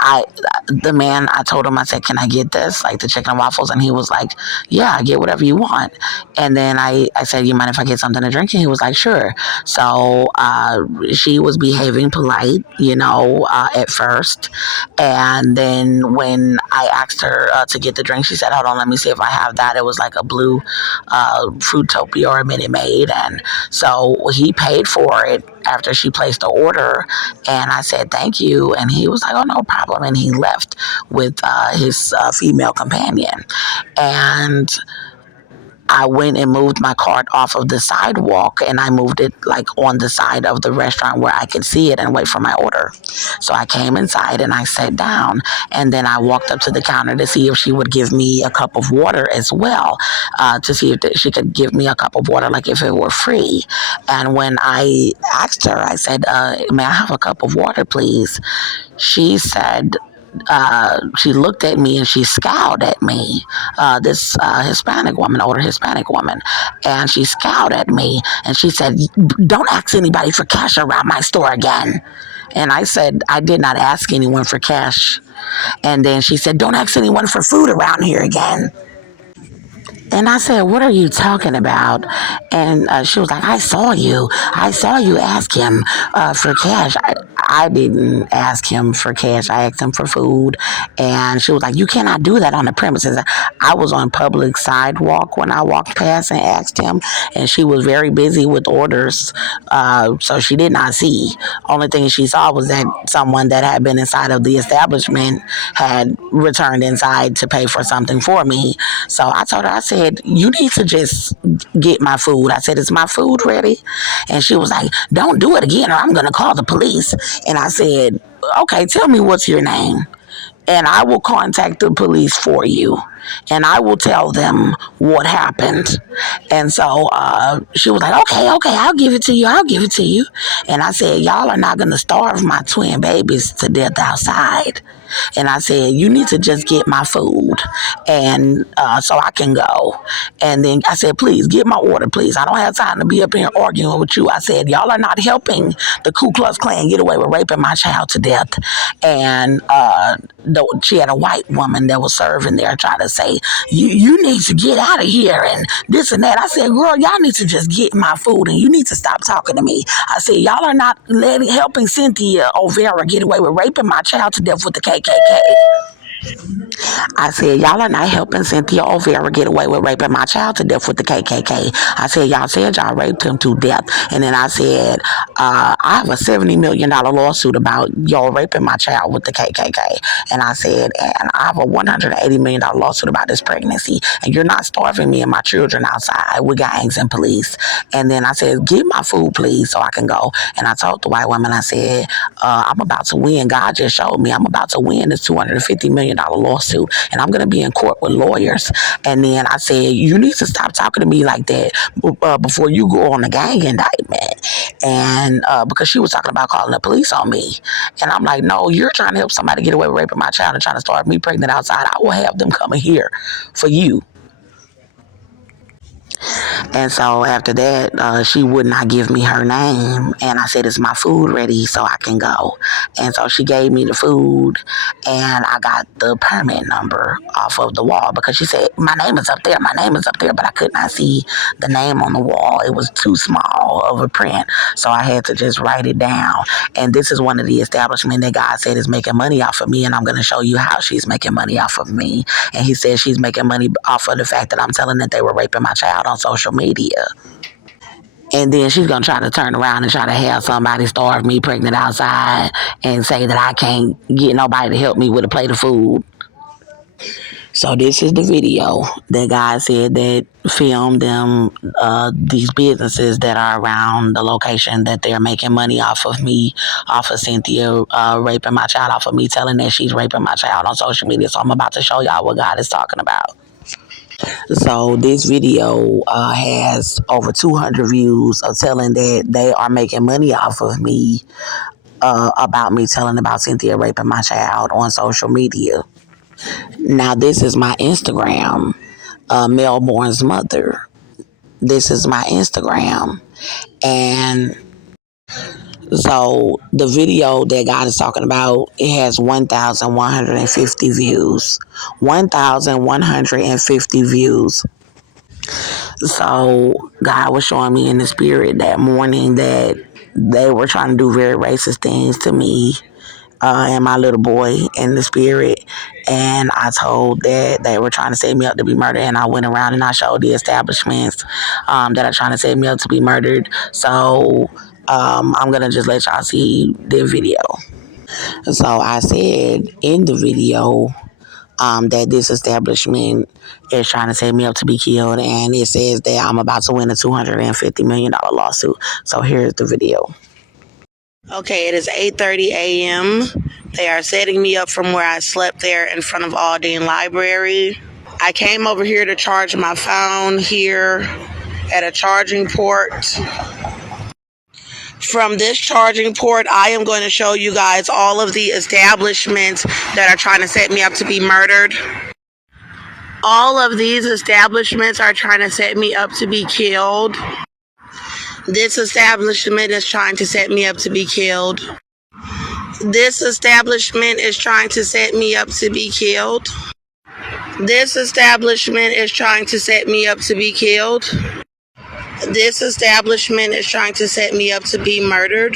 I the man, I told him, I said, can I get this, like the chicken and waffles? And he was like, yeah, get whatever you want. And then I said, you mind if I get something to drink? And he was like, sure. So she was behaving polite, at first. And then when I asked her to get the drink, she said, hold on, let me see if I have that. It was like a blue Fruitopia or a Minute Maid. And so he paid for it after she placed the order. And I said, thank you. And he was like, oh, no problem. And he left with his female companion. And I went and moved my cart off of the sidewalk, and I moved it like on the side of the restaurant where I could see it and wait for my order. So I came inside and I sat down, and then I walked up to the counter to see if she would give me a cup of water as well, to see if she could give me a cup of water, like if it were free. And when I asked her, I said, may I have a cup of water, please? She said, she looked at me and she scowled at me. This Hispanic woman, older Hispanic woman, and she scowled at me and she said, "Don't ask anybody for cash around my store again." And I said, "I did not ask anyone for cash." And then she said, "Don't ask anyone for food around here again." And I said, "What are you talking about?" And she was like, I saw you. I saw you ask him for cash. I didn't ask him for cash. I asked him for food. And she was like, you cannot do that on the premises. I was on public sidewalk when I walked past and asked him. And she was very busy with orders. So she did not see. Only thing she saw was that someone that had been inside of the establishment had returned inside to pay for something for me. So I told her, I said, you need to just get my food. I said, is my food ready? And she was like, don't do it again or I'm going to call the police. And I said, okay, tell me what's your name. And I will contact the police for you. And I will tell them what happened. And so she was like, okay, I'll give it to you. I'll give it to you. And I said, y'all are not going to starve my twin babies to death outside. And I said, you need to just get my food and so I can go. And then I said, please get my order, please. I don't have time to be up here arguing with you. I said, y'all are not helping the Ku Klux Klan get away with raping my child to death. And she had a white woman that was serving there trying to say, you need to get out of here and this and that. I said, girl, y'all need to just get my food and you need to stop talking to me. I said, y'all are not helping Cynthia Olvera get away with raping my child to death with the KKK. I said, y'all are not helping Cynthia Olvera get away with raping my child to death with the KKK. I said, y'all said y'all raped him to death. And then I said, I have a $70 million lawsuit about y'all raping my child with the KKK. And I said, and I have a $180 million lawsuit about this pregnancy. And you're not starving me and my children outside with gangs and police. And then I said, give my food, please, so I can go. And I told the white woman, I said, I'm about to win. God just showed me I'm about to win this $250 million lawsuit. And I'm going to be in court with lawyers. And then I said, you need to stop talking to me like that before you go on a gang indictment. And because she was talking about calling the police on me. And I'm like, no, you're trying to help somebody get away with raping my child and trying to start me pregnant outside. I will have them coming here for you. And so after that, she would not give me her name. And I said, is my food ready so I can go? And so she gave me the food and I got the permit number off of the wall because she said, my name is up there. My name is up there. But I could not see the name on the wall. It was too small of a print. So I had to just write it down. And this is one of the establishments that God said is making money off of me. And I'm going to show you how she's making money off of me. And he said she's making money off of the fact that I'm telling that they were raping my child on social media. And then she's going to try to turn around and try to have somebody starve me pregnant outside and say that I can't get nobody to help me with a plate of food. So this is the video that God said that filmed them, these businesses that are around the location that they're making money off of me, off of Cynthia raping my child, off of me telling that she's raping my child on social media. So I'm about to show y'all what God is talking about. So this video has over 200 views of telling that they are making money off of me about me telling about Cynthia raping my child on social media. Now this is my Instagram, Melbourne's mother. This is my Instagram. And So the video that God is talking about, it has 1,150 views. 1,150 views. So God was showing me in the spirit that morning that they were trying to do very racist things to me and my little boy in the spirit. And I told that they were trying to set me up to be murdered. And I went around and I showed the establishments that are trying to set me up to be murdered. So I'm going to just let y'all see the video. So I said in the video that this establishment is trying to set me up to be killed. And it says that I'm about to win a $250 million lawsuit. So here's the video. Okay, it is 8:30 a.m. They are setting me up from where I slept there in front of Aldine Library. I came over here to charge my phone here at a charging port. From this charging port, I am going to show you guys all of the establishments that are trying to set me up to be murdered. All of these establishments are trying to set me up to be killed. This establishment is trying to set me up to be killed. This establishment is trying to set me up to be killed. This establishment is trying to set me up to be killed. This establishment is trying to set me up to be murdered.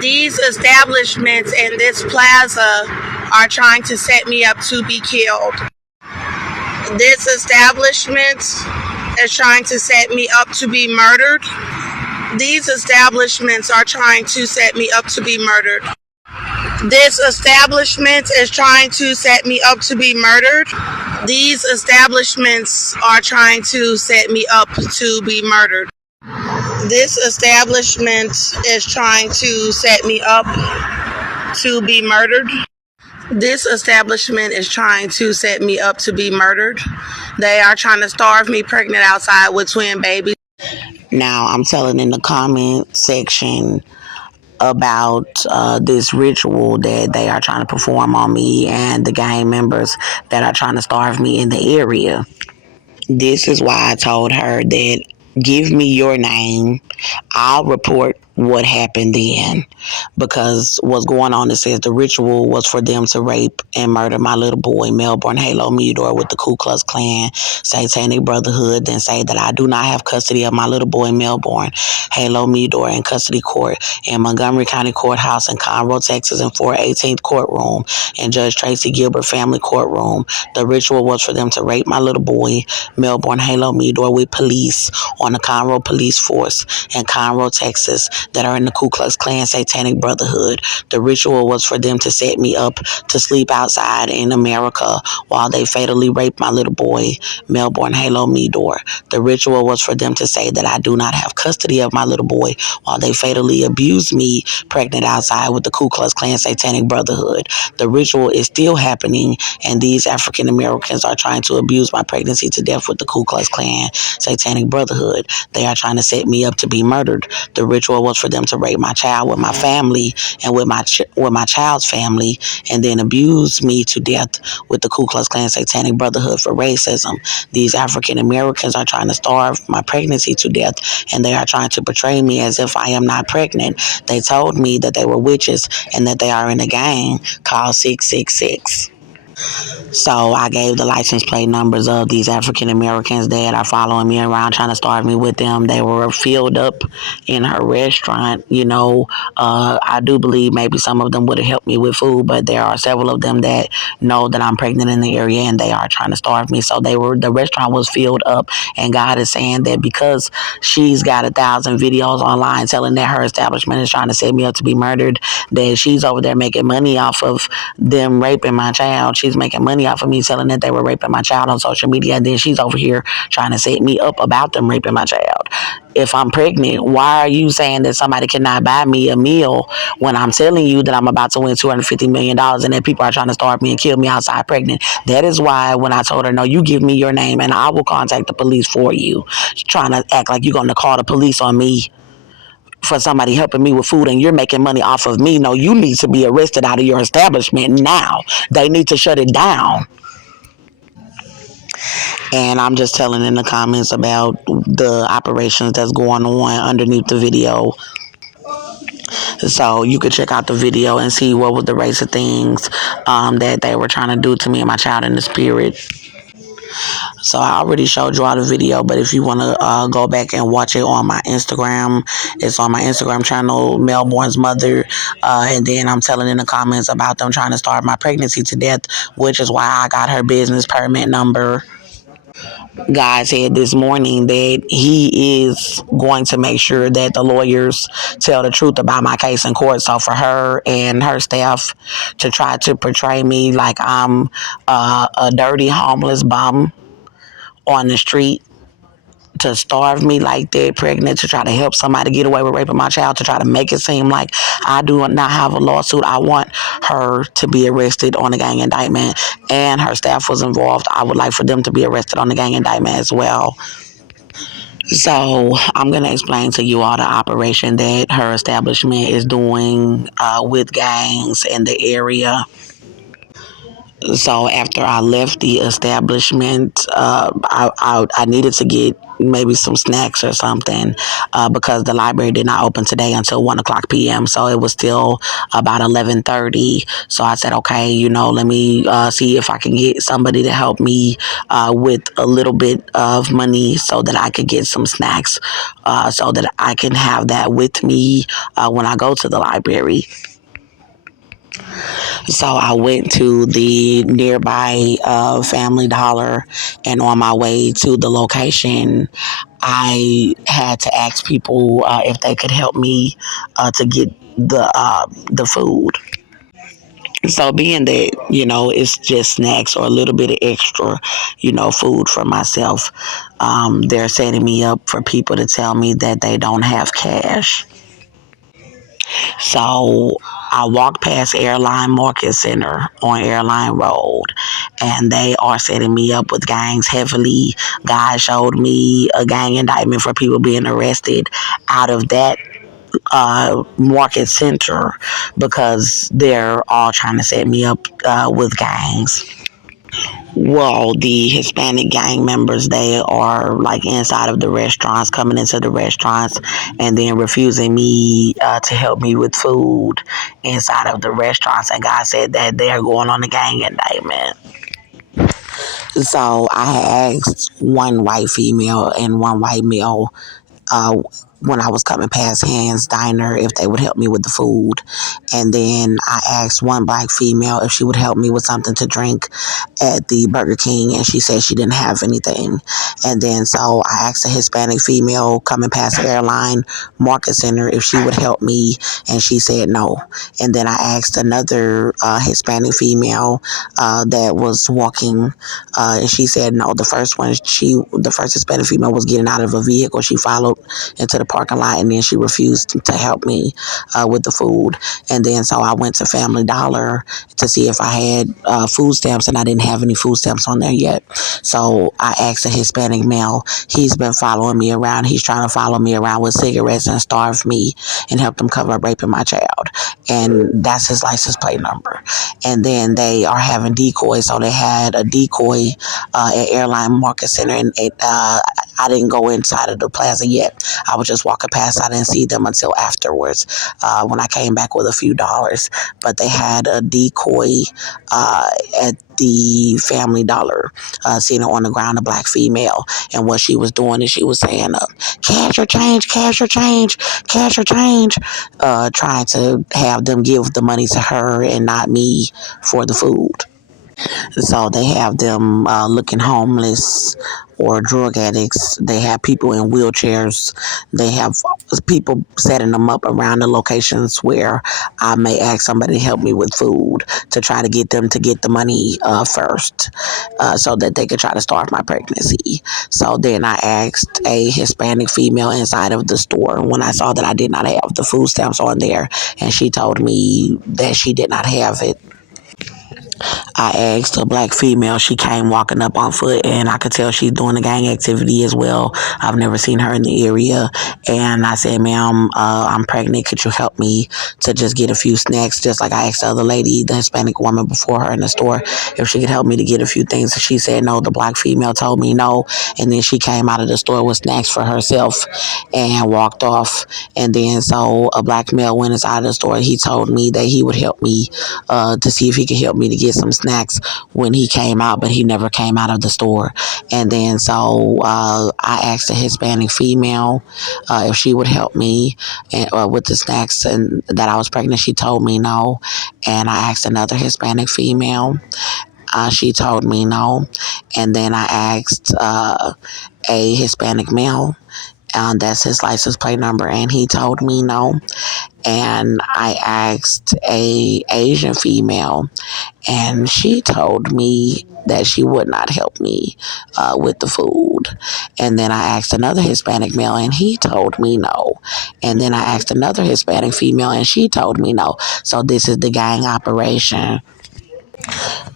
These establishments in this plaza are trying to set me up to be killed. This establishment is trying to set me up to be murdered. These establishments are trying to set me up to be murdered. This establishment is trying to set me up to be murdered. These establishments are trying to set me up to be murdered. This establishment is trying to set me up to be murdered. This establishment is trying to set me up to be murdered. They are trying to starve me pregnant outside with twin babies. Now, I'm telling in the comment section about this ritual that they are trying to perform on me and the gang members that are trying to starve me in the area. This is why I told her that give me your name. I'll report what happened then, because what's going on, it says the ritual was for them to rape and murder my little boy Melbourne Halo Meador with the Ku Klux Klan Satanic Brotherhood, then say that I do not have custody of my little boy Melbourne Halo Meador in custody court in Montgomery County Courthouse in Conroe, Texas in 418th courtroom and Judge Tracy Gilbert family courtroom. The ritual was for them to rape my little boy Melbourne Halo Meador with police on the Conroe police force in Conroe, Texas, that are in the Ku Klux Klan Satanic Brotherhood. The ritual was for them to set me up to sleep outside in America while they fatally raped my little boy, Melbourne Halo Meador. The ritual was for them to say that I do not have custody of my little boy while they fatally abused me pregnant outside with the Ku Klux Klan Satanic Brotherhood. The ritual is still happening, and these African Americans are trying to abuse my pregnancy to death with the Ku Klux Klan Satanic Brotherhood. They are trying to set me up to be murdered. The ritual was for them to rape my child with my family and with my child's family, and then abuse me to death with the Ku Klux Klan Satanic Brotherhood for racism. These African Americans are trying to starve my pregnancy to death, and they are trying to portray me as if I am not pregnant. They told me that they were witches and that they are in a gang called 666. So I gave the license plate numbers of these African Americans that are following me around trying to starve me with them. They were filled up in her restaurant. I do believe maybe some of them would have helped me with food, but there are several of them that know that I'm pregnant in the area and they are trying to starve me. So the restaurant was filled up, and God is saying that because she's got 1,000 videos online telling that her establishment is trying to set me up to be murdered, that she's over there making money off of them raping my child. She's making money off of me telling that they were raping my child on social media, and then she's over here trying to set me up about them raping my child. If I'm pregnant, why are you saying that somebody cannot buy me a meal when I'm telling you that I'm about to win $250 million and that people are trying to starve me and kill me outside pregnant? That is why when I told her, no, you give me your name and I will contact the police for you. She's trying to act like you're going to call the police on me for somebody helping me with food and you're making money off of me. No, you need to be arrested out of your establishment now. They need to shut it down. And I'm just telling in the comments about the operations that's going on underneath the video. So you could check out the video and see what was the race of things that they were trying to do to me and my child in the spirit. So I already showed you all the video, but if you want to go back and watch it on my Instagram, it's on my Instagram channel, Melbourne's Mother. And then I'm telling in the comments about them trying to starve my pregnancy to death, which is why I got her business permit number. God said this morning that he is going to make sure that the lawyers tell the truth about my case in court. So for her and her staff to try to portray me like I'm a dirty homeless bum on the street, to starve me like that, pregnant, to try to help somebody get away with raping my child, to try to make it seem like I do not have a lawsuit. I want her to be arrested on a gang indictment, and her staff was involved. I would like for them to be arrested on the gang indictment as well. So I'm going to explain to you all the operation that her establishment is doing with gangs in the area. So after I left the establishment, I needed to get maybe some snacks or something because the library did not open today until 1:00 p.m. So it was still about 11:30. So I said, okay, let me see if I can get somebody to help me with a little bit of money so that I could get some snacks so that I can have that with me when I go to the library. So I went to the nearby Family Dollar, and on my way to the location, I had to ask people if they could help me to get the food. So being that, it's just snacks or a little bit of extra, food for myself, they're setting me up for people to tell me that they don't have cash. So I walked past Airline Market Center on Airline Road, and they are setting me up with gangs heavily. God showed me a gang indictment for people being arrested out of that market center because they're all trying to set me up with gangs. Well, the Hispanic gang members, they are like inside of the restaurants, coming into the restaurants, and then refusing me to help me with food inside of the restaurants. And God said that they are going on a gang indictment. So I had asked one white female and one white male uh, when I was coming past Hands Diner if they would help me with the food. And then I asked one black female if she would help me with something to drink at the Burger King, and she said she didn't have anything. And then so I asked a Hispanic female coming past the Airline Market Center if she would help me, and she said no. And then I asked another Hispanic female that was walking, and she said no. The first Hispanic female was getting out of a vehicle. She followed into the parking lot, and then she refused to help me with the food. And then so I went to Family Dollar to see if I had food stamps, and I didn't have any food stamps on there yet. So I asked a Hispanic male. He's been following me around. He's trying to follow me around with cigarettes and starve me and help them cover up raping my child. And that's his license plate number. And then they are having decoys. So they had a decoy at Airline Market Center, and I didn't go inside of the plaza yet. I was just walking past. I didn't see them until afterwards when I came back with a few dollars. But they had a decoy at the Family Dollar, sitting on the ground, a black female. And what she was doing is she was saying, cash or change, cash or change, cash or change, trying to have them give the money to her and not me for the food. So they have them looking homeless or drug addicts. They have people in wheelchairs. They have people setting them up around the locations where I may ask somebody to help me with food to try to get them to get the money first so that they could try to start my pregnancy. So then I asked a Hispanic female inside of the store when I saw that I did not have the food stamps on there, and she told me that she did not have it. I asked a black female. She came walking up on foot, and I could tell she's doing a gang activity as well. I've never seen her in the area. And I said, ma'am, I'm pregnant. Could you help me to just get a few snacks? Just like I asked the other lady, the Hispanic woman before her in the store, if she could help me to get a few things. She said no. The black female told me no. And then she came out of the store with snacks for herself and walked off. And then so a black male went inside the store. He told me that he would help me to see if he could help me to get some snacks when he came out, but he never came out of the store. And then so I asked a Hispanic female if she would help me with the snacks and that I was pregnant. She told me no. And I asked another Hispanic female. She told me no. And then I asked a Hispanic male. That's his license plate number, and he told me no. And I asked a Asian female, and she told me that she would not help me with the food. And then I asked another Hispanic male, and he told me no. And then I asked another Hispanic female, and she told me no. So this is the gang operation.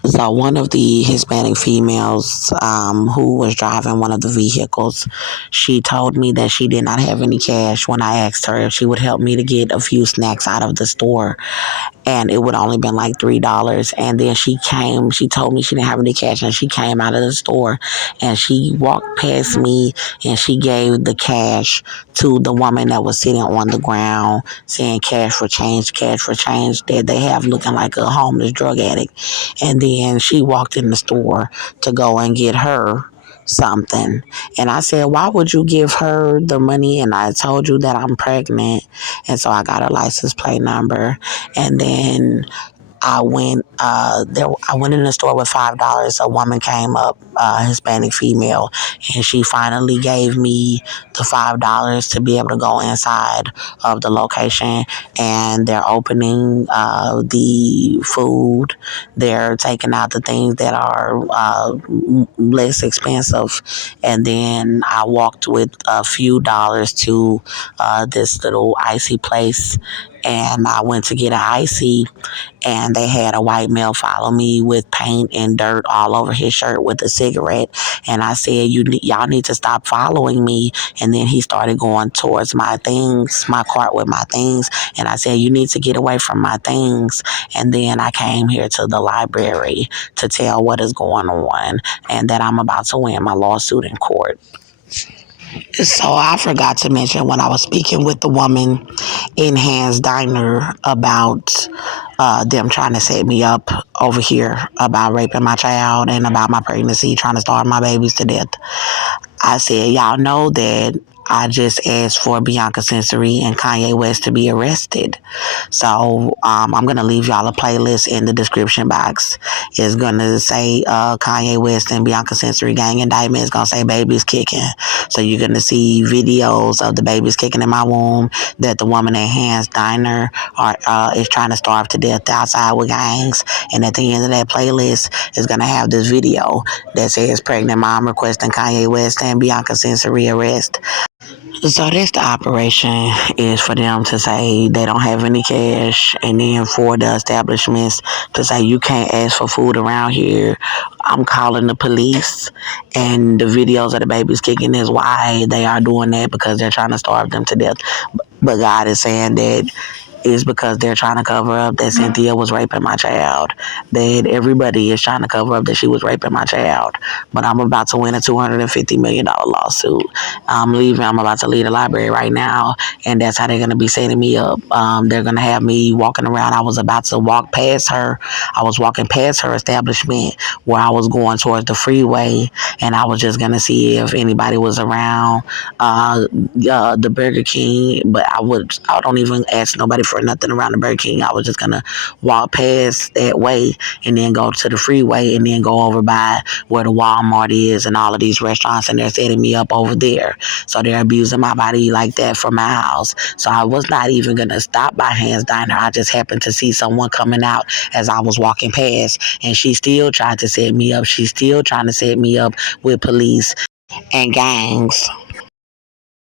So one of the Hispanic females who was driving one of the vehicles, she told me that she did not have any cash when I asked her if she would help me to get a few snacks out of the store, and it would only been like $3. And then she told me she didn't have any cash, and she came out of the store and she walked past me and she gave the cash to the woman that was sitting on the ground saying cash for change that they have, looking like a homeless drug addict. And then she walked in the store to go and get her something. And I said, why would you give her the money? And I told you that I'm pregnant. And so I got her license plate number. And then I went in the store with $5. A woman came up, a Hispanic female, and she finally gave me the $5 to be able to go inside of the location. And they're opening the food. They're taking out the things that are less expensive. And then I walked with a few dollars to this little icy place, and I went to get an icy, and they had a white male follow me with paint and dirt all over his shirt with a cigarette. And I said, y'all need to stop following me. And then he started going towards my cart with my things. And I said, you need to get away from my things. And then I came here to the library to tell what is going on and that I'm about to win my lawsuit in court. So I forgot to mention when I was speaking with the woman in Hans Diner about them trying to set me up over here about raping my child and about my pregnancy, trying to starve my babies to death. I said, y'all know that I just asked for Bianca Censori and Kanye West to be arrested. So I'm going to leave y'all a playlist in the description box. It's going to say Kanye West and Bianca Censori gang indictment. It's going to say babies kicking. So you're going to see videos of the babies kicking in my womb that the woman at Hans Diner is trying to starve to death outside with gangs. And at the end of that playlist is going to have this video that says pregnant mom requesting Kanye West and Bianca Censori arrest. So that's the operation, is for them to say they don't have any cash, and then for the establishments to say you can't ask for food around here. I'm calling the police, and the videos of the babies kicking is why they are doing that, because they're trying to starve them to death. But God is saying that is because they're trying to cover up that Cynthia was raping my child. That everybody is trying to cover up that she was raping my child. But I'm about to win a $250 million lawsuit. I'm leaving. I'm about to leave the library right now, and that's how they're going to be setting me up. They're going to have me walking around. I was about to walk past her. I was walking past her establishment where I was going towards the freeway, and I was just going to see if anybody was around the Burger King. But I don't even ask nobody for nothing around the Burger King. I was just gonna walk past that way and then go to the freeway and then go over by where the Walmart is and all of these restaurants, and they're setting me up over there. So they're abusing my body like that from my house. So I was not even gonna stop by Hans Diner. I just happened to see someone coming out as I was walking past, and she still tried to set me up. She's still trying to set me up with police and gangs.